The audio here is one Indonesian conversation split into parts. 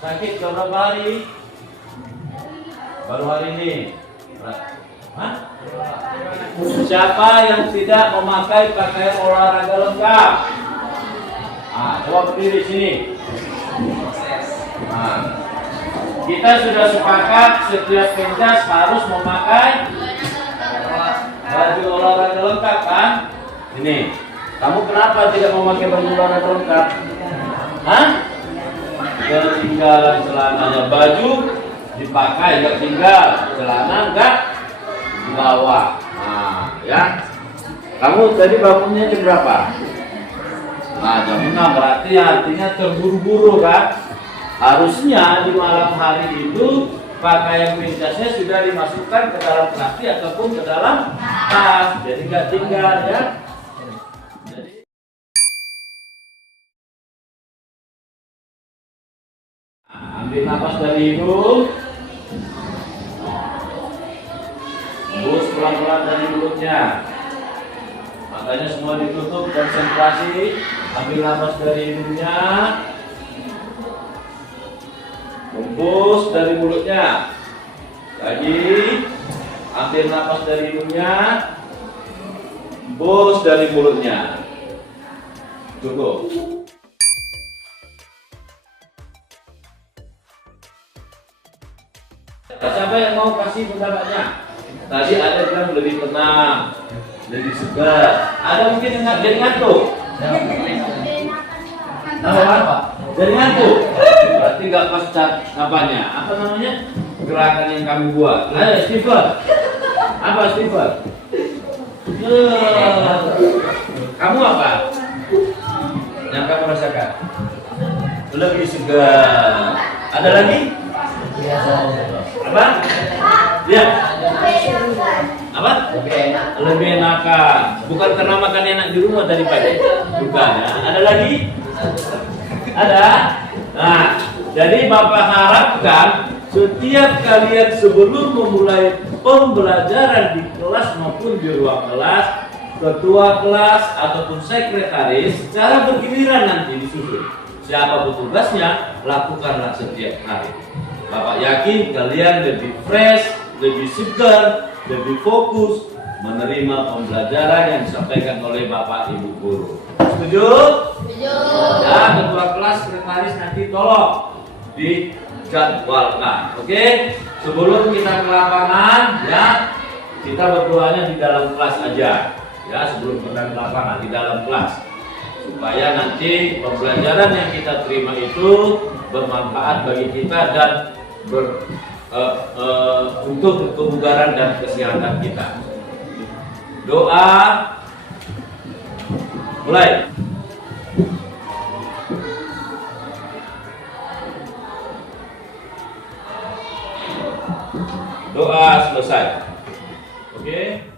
Sakit berapa hari? Baru hari ini. Hah? Siapa yang tidak memakai pakaian olahraga lengkap? Coba berdiri sini. Kita sudah sepakat setiap pentas harus memakai baju olahraga lengkap kan? Ini. Kamu kenapa tidak memakai baju olahraga lengkap? Hah? Ketinggalan celananya. Baju dipakai, nggak tinggal. Celana nggak dibawa. Ya. Kamu tadi bangunnya jam berapa? Jam 6, berarti artinya terburu-buru kan? Harusnya di malam hari itu pakaian prinsesnya sudah dimasukkan ke dalam plastik ataupun ke dalam tas, jadi nggak tinggal ya. Jadi, ambil napas dari hidung, hembus pelan-pelan dari mulutnya. Matanya semua ditutup, konsentrasi. Ambil napas dari hidungnya, hembus dari mulutnya. Lagi, ambil napas dari hidungnya, hembus dari mulutnya. Cukup. Siapa yang mau kasih pendapatnya? Tadi ada bilang lebih tenang, lebih segar. Ada mungkin yang jadi ngantuk. Apa? Jadi ngantuk. Berarti nggak pas apanya? Apa namanya? Gerakan yang kamu buat. Ayo Steven. Apa Steven? Kamu apa? Yang kamu rasakan? Lebih segar. Ada lagi? Apa? Ya. Apa? Lebih enakan. Bukan karena makan enak di rumah tadi pagi. Bukan ya. Ada lagi? Ada? Nah, jadi Bapak harapkan setiap kalian sebelum memulai pembelajaran di kelas maupun di ruang kelas, ketua kelas ataupun sekretaris secara bergiliran nanti disusun. Siapa petugasnya, lakukanlah setiap hari. Bapak yakin kalian lebih fresh, lebih segar, lebih fokus menerima pembelajaran yang disampaikan oleh Bapak Ibu Guru. Setuju? Setuju. Ya, ketua kelas, sekretaris nanti tolong dijadwalkan. Oke? Sebelum kita ke lapangan, ya, kita berdoanya di dalam kelas aja. Ya, sebelum kita ke lapangan di dalam kelas. Supaya nanti pembelajaran yang kita terima itu bermanfaat bagi kita dan untuk kebugaran dan kesehatan kita. Doa mulai. Doa selesai. Oke.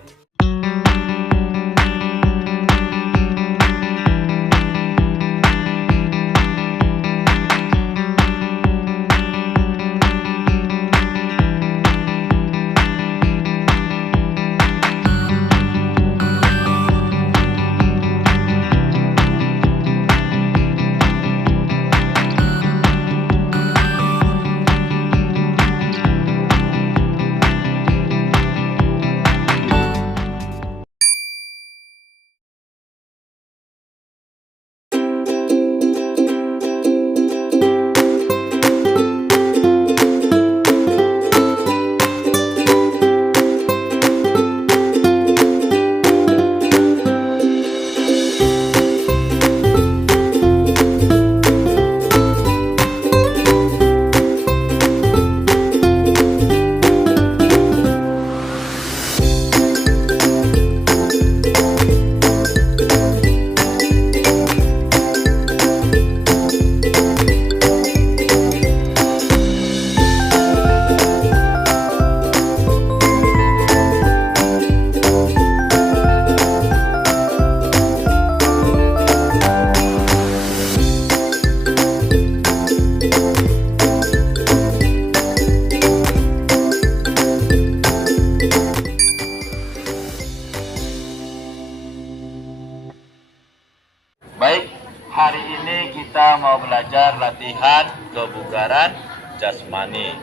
kita mau belajar latihan kebugaran jasmani.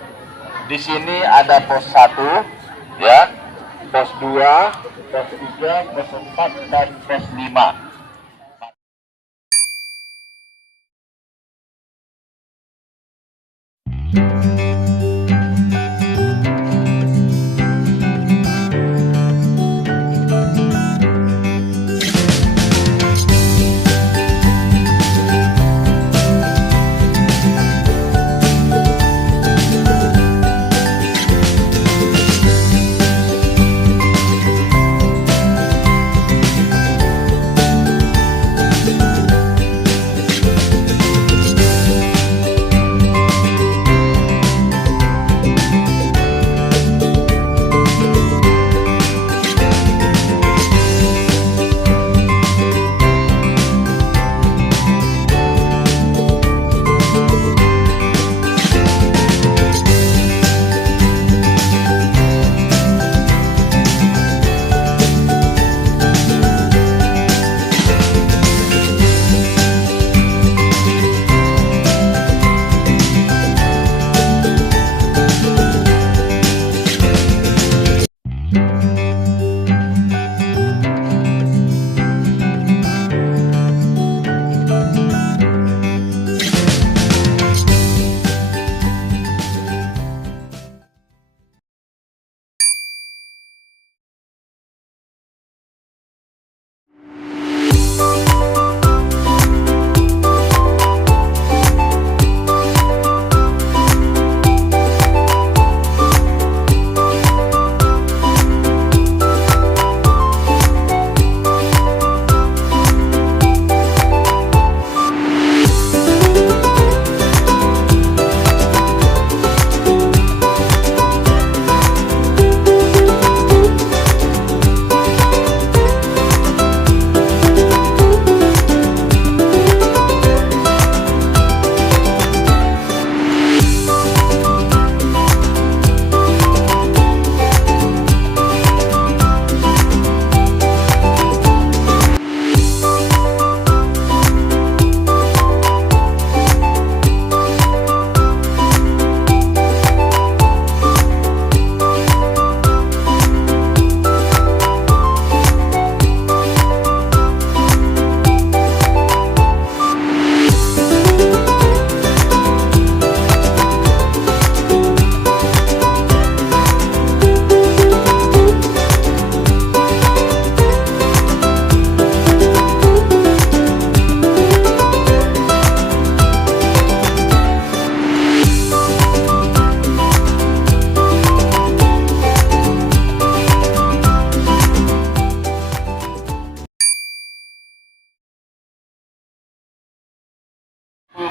Di sini ada pos 1, ya, pos 2, pos 3, pos 4, dan pos 5.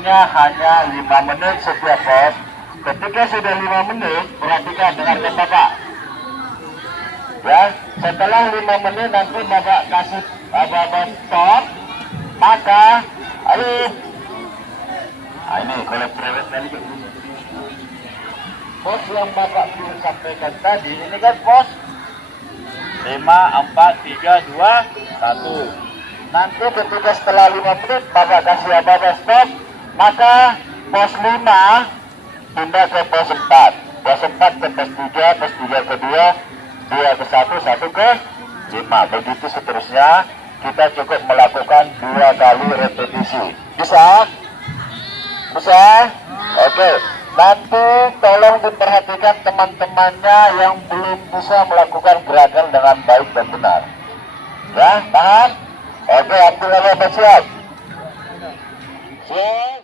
Hanya 5 menit setiap pos. Ketika sudah 5 menit, perhatikan dengarkan Bapak. Ya, setelah 5 menit nanti Bapak kasih Bapak stop, maka ayo. Nah, ini kalau cerewet tadi. Pos yang Bapak belum sampaikan tadi, ini kan pos 5, 4, 3, 2, 1. Nanti ketika setelah 5 menit Bapak kasih Bapak stop, maka pos 5 pindah ke pos 4, pos 4 ke pos 3, pos 3 ke 2, 2 ke 1, 1 ke 5. Begitu seterusnya, kita cukup melakukan 2 kali repetisi. Bisa? Bisa? Oke. Nanti tolong diperhatikan teman-temannya yang belum bisa melakukan gerakan dengan baik dan benar. Ya, tahan? Oke, Abdullah siap? Siap.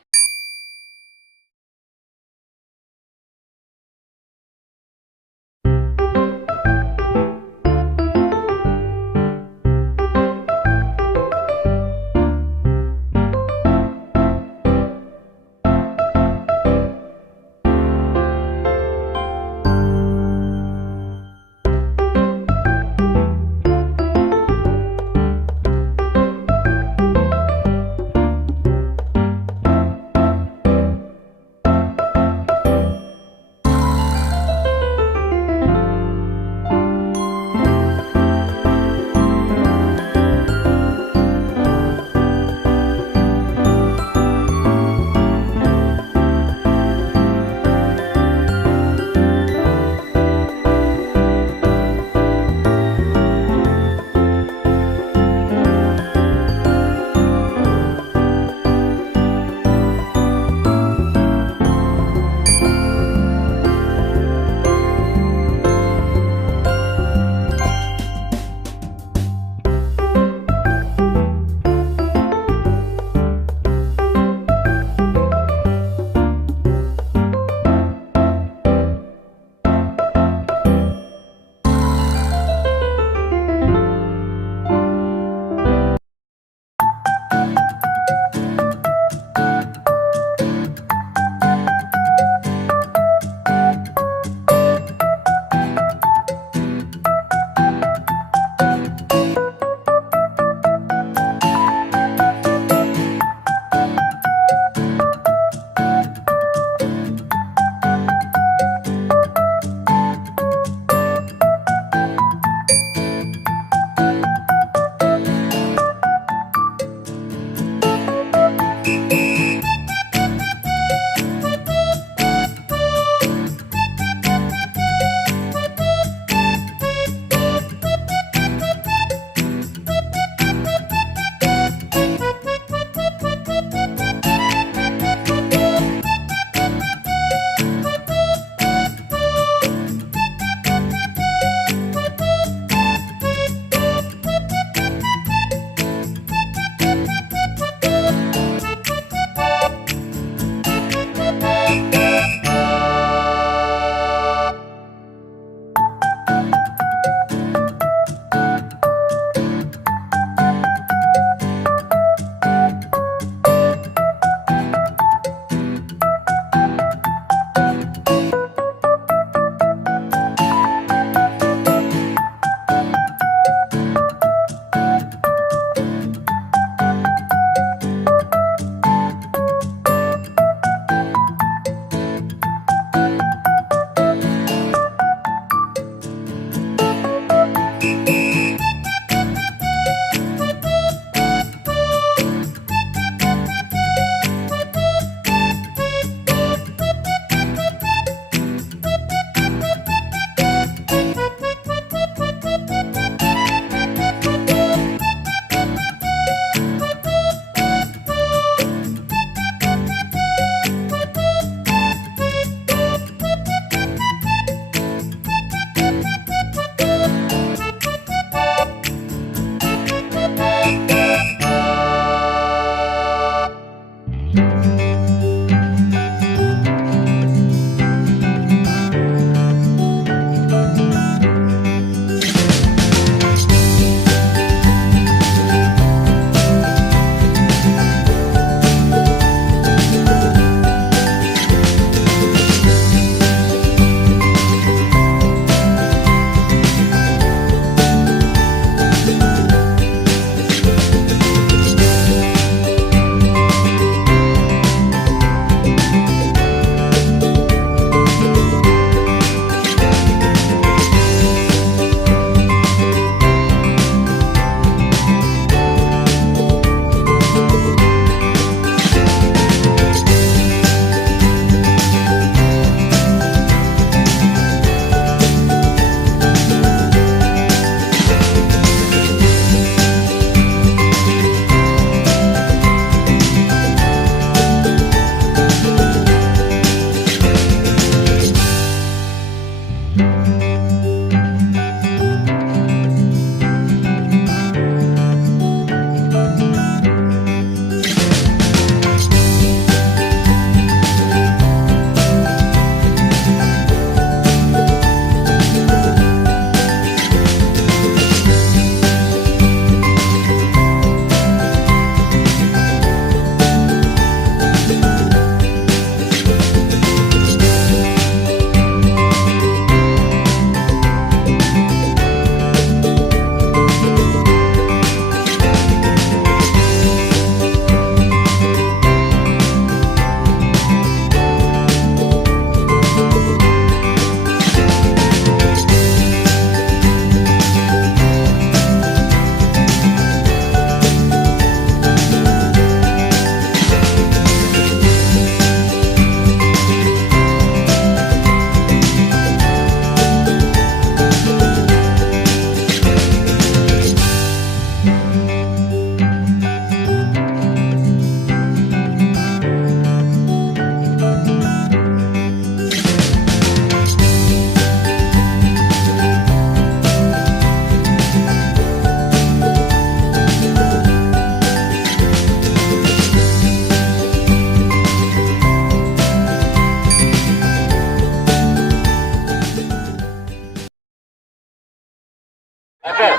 Oke,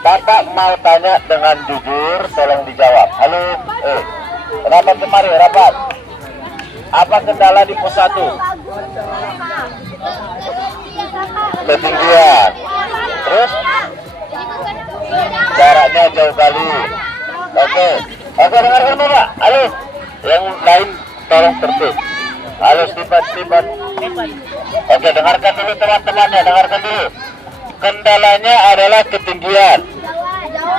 Bapak mau tanya dengan jujur, tolong dijawab. Halo, rapat kemarin, rapat. Apa kendala di pos 1? Ketinggian. Terus? Jaraknya jauh kali. Oke, dengarkan Bapak. Halo, yang lain tolong tertib. Halo, Steven. Oke, dengarkan dulu teman-temannya, dengarkan dulu. Kendalanya adalah ketinggian,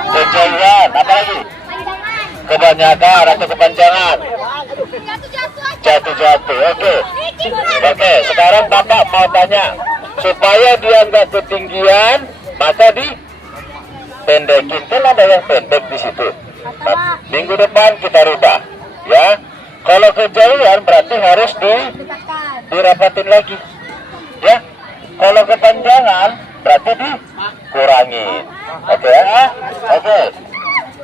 kejauhan, apa lagi? Kebanyakan atau kepanjangan, jatuh. Oke. Sekarang Bapak mau tanya, supaya dia nggak ketinggian, maka dipendekin. Kan ada yang pendek di situ. Nah, minggu depan kita rubah, ya. Kalau kejauhan berarti harus dirapatin lagi, ya. Kalau kepanjangan berarti dikurangin. Oke ya? Oke.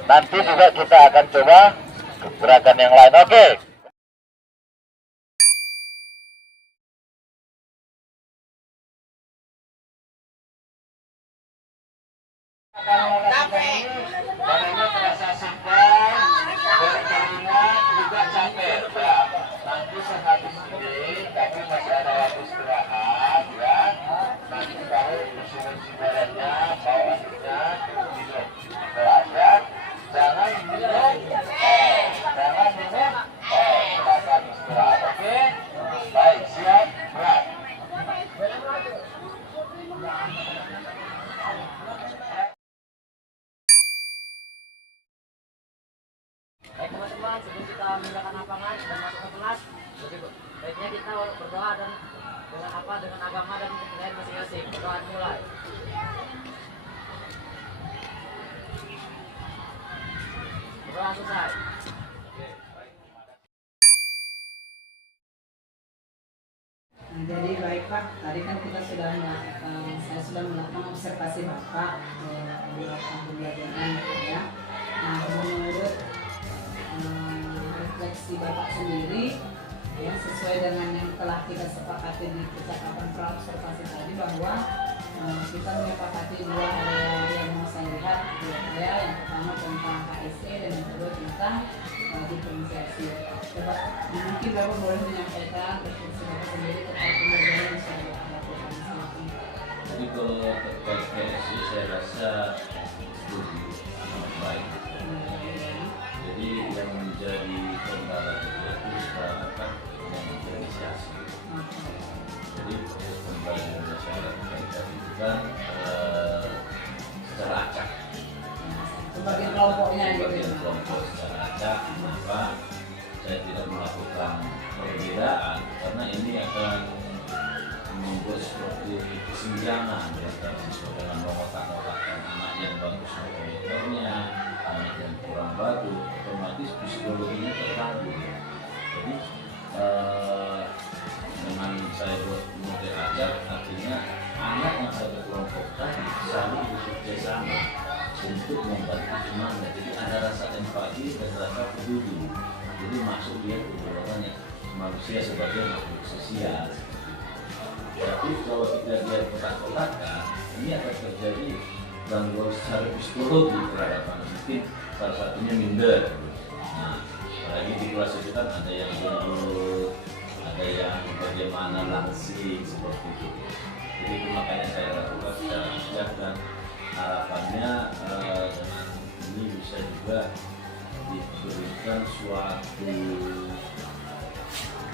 Nanti juga kita akan coba gerakan yang lain. Oke. Badannya terasa segar, berkeringat, juga capek. Ya. Nanti sehabis ini, tapi masih ada waktu istirahat, ya. Nanti baru bersih-bersih badannya, bawa adiknya, tidur. Istirahat, ya. Jangan minum, silakan istirahat. Oke? Baik, siap, gerak. Baik teman-teman, sebelum kita meninggalkan lapangan dan masuk ke kelas, baiknya kita berdoa dan dengan agama dan kepercayaan masing-masing. Berdoa dimulai. Berdoa selesai. Nah, jadi baik Pak, tadi kan kita sudah saya sudah melakukan observasi Bapak melakukan pembelajaran ya. Nah, menurut refleksi Bapak sendiri ya, sesuai dengan yang telah kita sepakati di percakapan pra-observasi tadi, bahwa kita menyepakati dua area yang mau saya lihat, dua area. Yang pertama tentang HSE dan yang kedua tentang diferensiasi. Coba mungkin Bapak boleh menyampaikan refleksi Bapak sendiri terkait pembelajaran yang sudah dilakukan selama ini. Jadi kalau terkait PSI saya rasa setuju, sangat baik. Jadi yang menjadi kendala itu sekarang kan yang diferensiasi. Jadi proses pembelajaran masyarakat kita itu kan secara acak. Sebagai kelompoknya gitu. Sebagai kelompok secara acak. Kenapa saya tidak melakukan perbedaan? Karena ini akan membuat seperti kesenjangan antara siswa dengan mengotak-otakkan anak yang bagus motornya, anak yang kurang bagus, otomatis psikologinya terganggu. Jadi dengan saya buat model acak, artinya anak yang satu kelompok tadi saling bekerja sama untuk membantu semangat. Jadi ada rasa empati dan rasa peduli. Jadi masuk dia ke golongan manusia sebagai makhluk sosial. Tapi kalau kita lihat kotak-kotakan, ini akan terjadi gangguan secara psikologi terhadap anak. Mungkin salah satunya minder. Nah, apalagi di kelas itu kan ada yang gendut, ada yang bagaimana langsing seperti itu. Jadi itu makanya saya lakukan secara bijak, dan harapannya dengan ini bisa juga diberikan suatu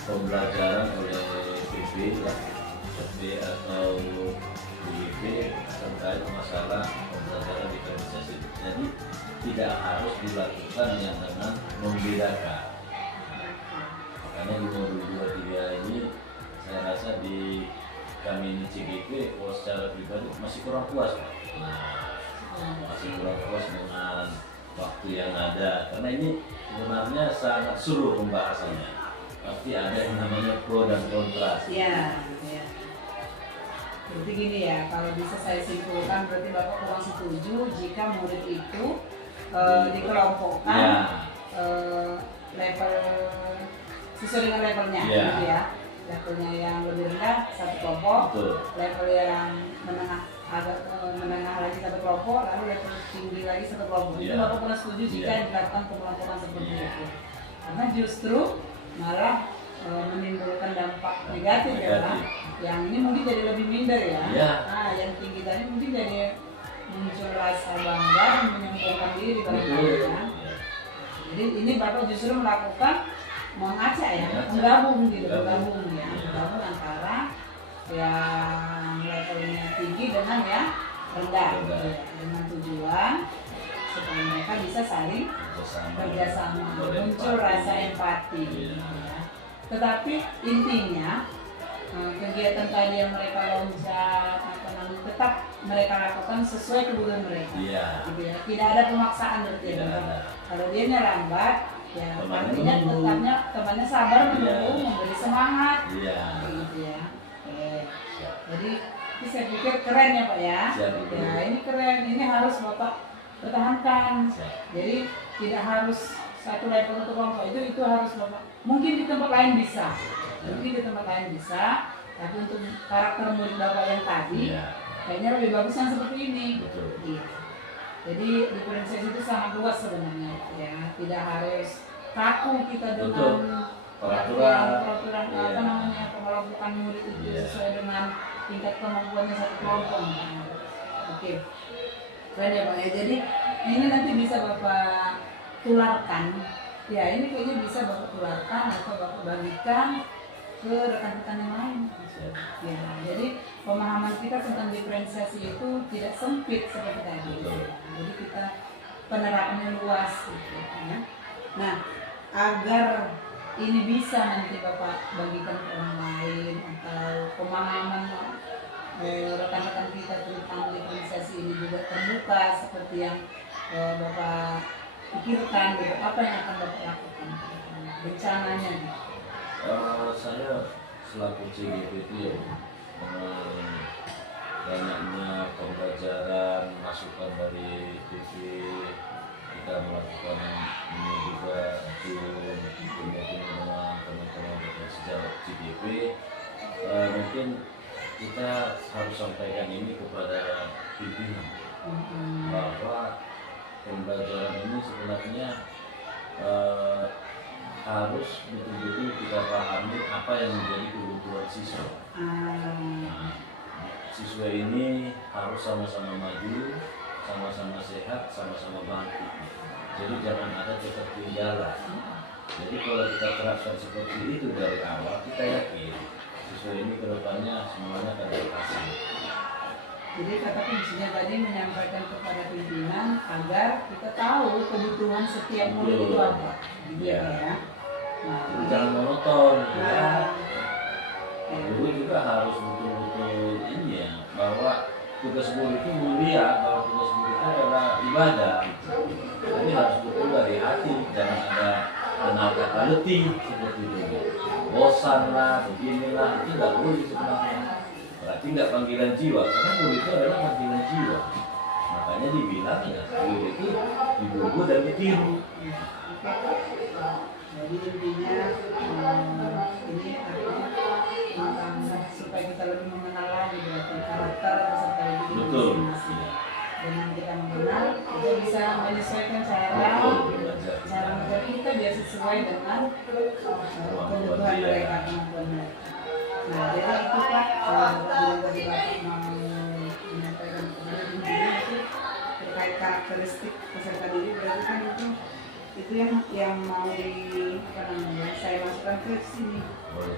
pembelajaran oleh PB atau BIP terkait masalah pembelajaran diferensiasi. Jadi tidak harus dilakukan yang dengan membedakan. Makanya di modul 2-3 ini saya rasa di kami ini CGP secara pribadi masih kurang puas, Pak. Masih kurang puas dengan waktu yang ada, karena ini sebenarnya sangat seru pembahasannya. Pasti ada yang namanya pro dan kontra. Iya. Berarti gini ya, kalau bisa saya simpulkan, berarti Bapak kurang setuju jika murid itu dikelompokkan level sesuai dengan levelnya, gitu ya. Levelnya yang lebih rendah satu kelompok, level yang menengah lagi satu kelompok, lalu level tinggi lagi satu kelompok. Itu Bapak kurang setuju jika dilakukan pengelompokan seperti itu, karena justru malah menimbulkan dampak negatif ya. Yang ini mungkin jadi lebih minder ya. Nah, yang tinggi tadi mungkin jadi muncul rasa bangga dan menyombongkan diri barangkali ya. Jadi ini Bapak justru melakukan mengacak ya, menggabung gitu, menggabung antara yang levelnya tinggi dengan yang rendah gitu ya, dengan tujuan supaya mereka bisa saling kerjasama, muncul rasa empati gitu ya. Tetapi intinya kegiatan tadi yang mereka loncat tetap mereka lakukan sesuai kebutuhan mereka, gitu ya. Tidak ada pemaksaan berarti ya. Kalau dia lambat, ya artinya tetapnya temannya sabar menunggu, memberi semangat, gitu ya. Jadi ini saya pikir keren ya Pak ya. Ya ini keren, ini harus Bapak pertahankan. Jadi tidak harus satu level untuk kelompok itu harus Bapak. Mungkin di tempat lain bisa, tapi untuk karakter murid Bapak yang tadi, kayaknya lebih bagus yang seperti ini. Iya. Jadi diferensiasi itu sangat luas sebenarnya, ya. Tidak harus kaku kita dengan peraturan pengelompokan murid itu sesuai dengan tingkat kemampuannya satu kelompok. Oke. Keren ya Pak ya. Jadi ini nanti bisa Bapak tularkan. Ya ini kayaknya bisa Bapak tularkan atau Bapak bagikan ke rekan-rekan yang lain. Ya, jadi pemahaman kita tentang diferensiasi itu tidak sempit seperti tadi. Jadi kita penerapannya luas gitu ya. Nah, agar ini bisa nanti Bapak bagikan ke orang lain atau pemahaman rekan-rekan kita tentang diferensiasi ini juga terbuka seperti yang Bapak pikirkan, gitu. Apa yang akan Bapak lakukan rencananya? Saya selaku CGP itu ya, dengan banyaknya pembelajaran masukan dari TV kita melakukan ini juga Zoom meeting dengan teman-teman dari sejawat CDP. Mungkin kita harus sampaikan ini kepada pimpinan bahwa pembelajaran ini sebenarnya harus betul-betul kita pahami apa yang menjadi kebutuhan siswa. Siswa ini harus sama-sama maju, sama-sama sehat, sama-sama bangkit. Jadi jangan ada ketertinggalan. Jadi kalau kita terapkan seperti itu dari awal, kita yakin siswa ini kedepannya semuanya akan berhasil. Jadi kata kuncinya tadi menyampaikan kepada pimpinan agar kita tahu kebutuhan setiap murid itu apa. Gitu ya. Jadi jangan monoton. Guru juga harus betul-betul ini ya, bahwa tugas guru itu mulia, bahwa tugas guru itu adalah ibadah. Jadi harus betul dari hati, jangan ada kenal kata letih seperti itu. Bosan lah, beginilah, itu nggak boleh sebenarnya. Berarti nggak panggilan jiwa, karena guru itu adalah panggilan jiwa. Makanya dibilang ya, guru itu dibungku dan ditiru. Jadi intinya ini artinya supaya kita lebih mengenal lagi berarti karakter peserta didik masing-masing. Dengan kita mengenal, kita bisa menyesuaikan cara mengajar kita biar sesuai dengan kebutuhan mereka, kemampuan mereka. Nah, jadi itu Pak, yang tadi Bapak mau menyampaikan kepada intinya itu terkait karakteristik peserta didik, berarti kan itu yang mau saya masukkan ke sini,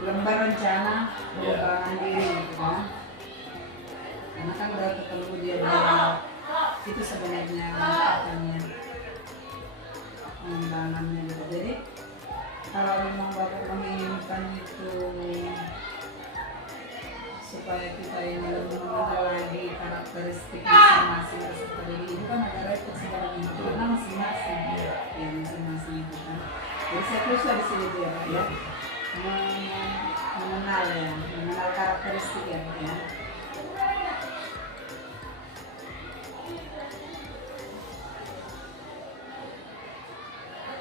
lembar rencana pengembangan diri, gitu kan? Karena kan udah ketemu dia itu sebenarnya katanya pengembangannya gitu. Jadi kalau memang Bapak menginginkan itu supaya kita ini lebih mengenal lagi karakteristik masing-masing peserta didik, itu kan agak repot sebenarnya karena masing-masing ya masing-masing itu kan. Jadi saya terus di sini dia Pak ya, mengenal karakteristik ya Pak ya.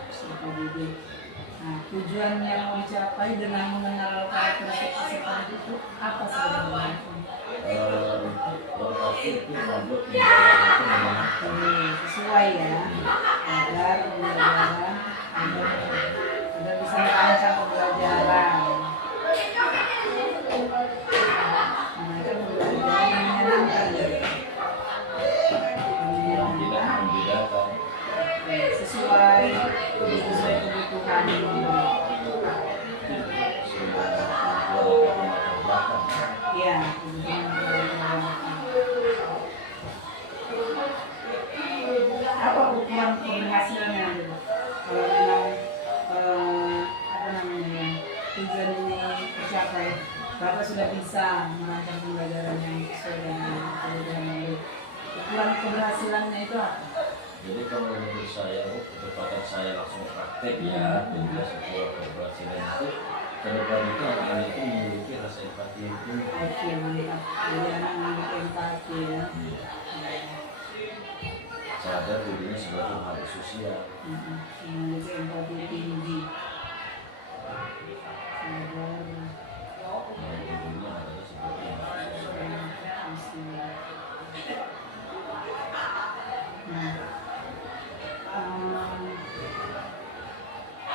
Peserta didik. Nah, tujuan yang mau dicapai dengan mengenal karakteristik peserta didik itu apa sebenarnya? Itu membuat pembelajaran itu memang sesuai ya, agar pembelajaran agar bisa merancang pembelajaran. Merancang pembelajaran yang menyenangkan ya. tidak membedakan. Sesuai kebutuhan ya, apa ukuran keberhasilannya kalau memang apa namanya tujuan ini tercapai, Bapak sudah bisa merancang pembelajaran yang sesuai dengan kebutuhan murid. Ukuran keberhasilannya itu apa? Jadi kalau menurut saya, ketepatan saya langsung praktek ya, jadi sebuah keberhasilan itu ke depan itu anak-anak itu memiliki rasa empati yang tinggi. Oke, mantap. Jadi anak memiliki empati ya. Sadar dirinya sebagai makhluk sosial. Memiliki empati tinggi. Sadar Dirinya adalah sebagai makhluk sosial. Nah,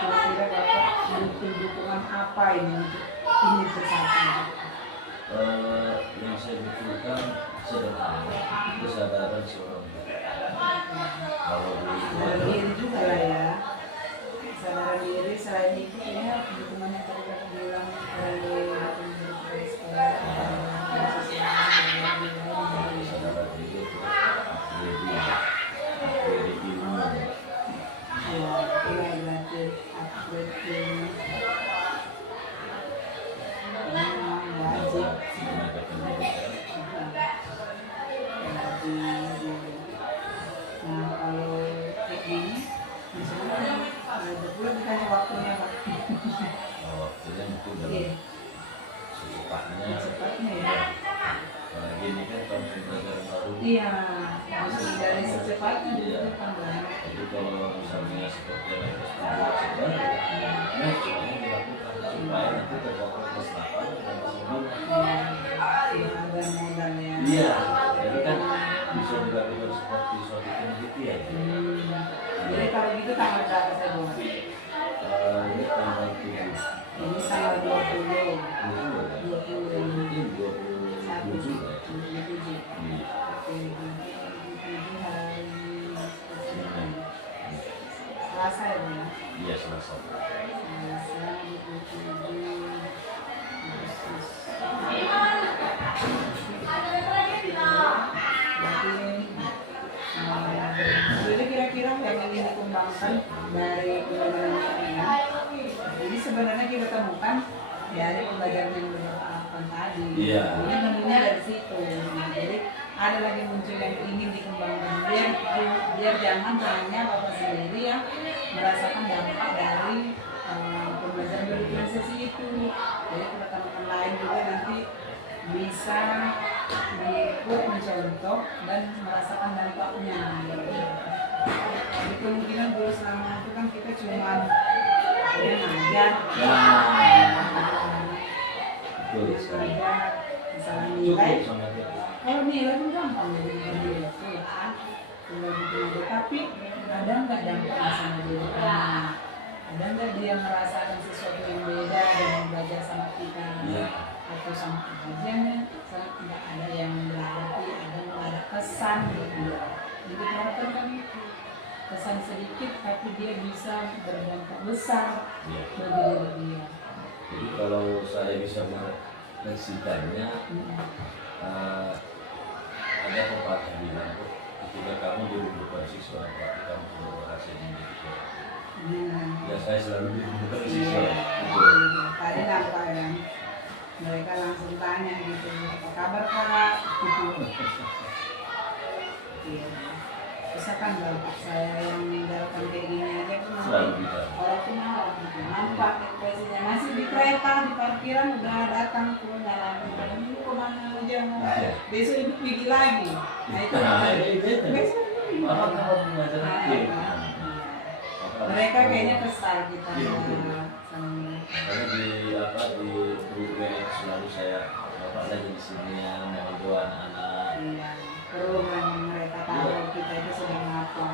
kira-kira Bapak butuh dukungan apa ini untuk ini bersatu? Yang saya butuhkan sederhana, kesadaran seorang guru. Kalau Kesadaran diri juga lah ya. Kesadaran diri selain itu ya dukungan yang tadi Bapak bilang dari pemberi sekolah, kesadaran diri itu dari ilmu. ya, berarti upgrade ilmu. Ini memang wajib. Tenaga pendidikan. Nah, kalau kayak gini, misalnya ada pula dikasih waktunya Pak. Waktu kan dari pembelajaran ini. Jadi sebenarnya kita temukan dari pembelajaran yang berapa tadi. Iya. Jadi menunya dari situ. Nah, jadi ada lagi muncul yang ingin dikembangkan biar jangan hanya bapak sendiri yang merasakan dampak dari pembelajaran berdiferensiasi itu. Jadi teman-teman lain juga nanti bisa mengikut, mencontoh dan merasakan dampaknya. Jadi kemungkinan dulu selama itu kan kita cuma ngajar, misalnya nilai. Kalau nilai itu gampang jadi nilai itu ya kan, tapi ada nggak dampaknya sama diri kamu? Ada nggak dia merasakan sesuatu yang beda dengan belajar sama kita? Atau sama pengajiannya, nggak ada yang berarti, nggak ada kesan gitu. Jadi harapan kami kesan sedikit, tapi dia bisa berdampak besar bagi dia. Jadi kalau saya bisa merefleksikannya, ada pepatah bilang, ketika kamu dulu bukan siswa, berarti kamu sudah berhasil menjadi seorang. Ya saya selalu bukan siswa. Tadi nampak ya, mereka langsung tanya gitu, apa kabar Kak? Iya. Misalkan bapak saya yang meninggalkan kayak gini aja tuh Selalu bicara. orang tuh mau gitu. Nampak ekspresinya masih di kereta di parkiran udah datang tuh jalan dulu kemana aja besok ibu pergi lagi. Nah itu besok Orang kamu mengajar hakim. mereka kayaknya kesal kita Iya, betul. sama mereka. Karena di grup selalu saya bapak lagi di sini ya, mohon doa anak-anak. Iya, perlu kan mereka tahu kita itu sedang apa.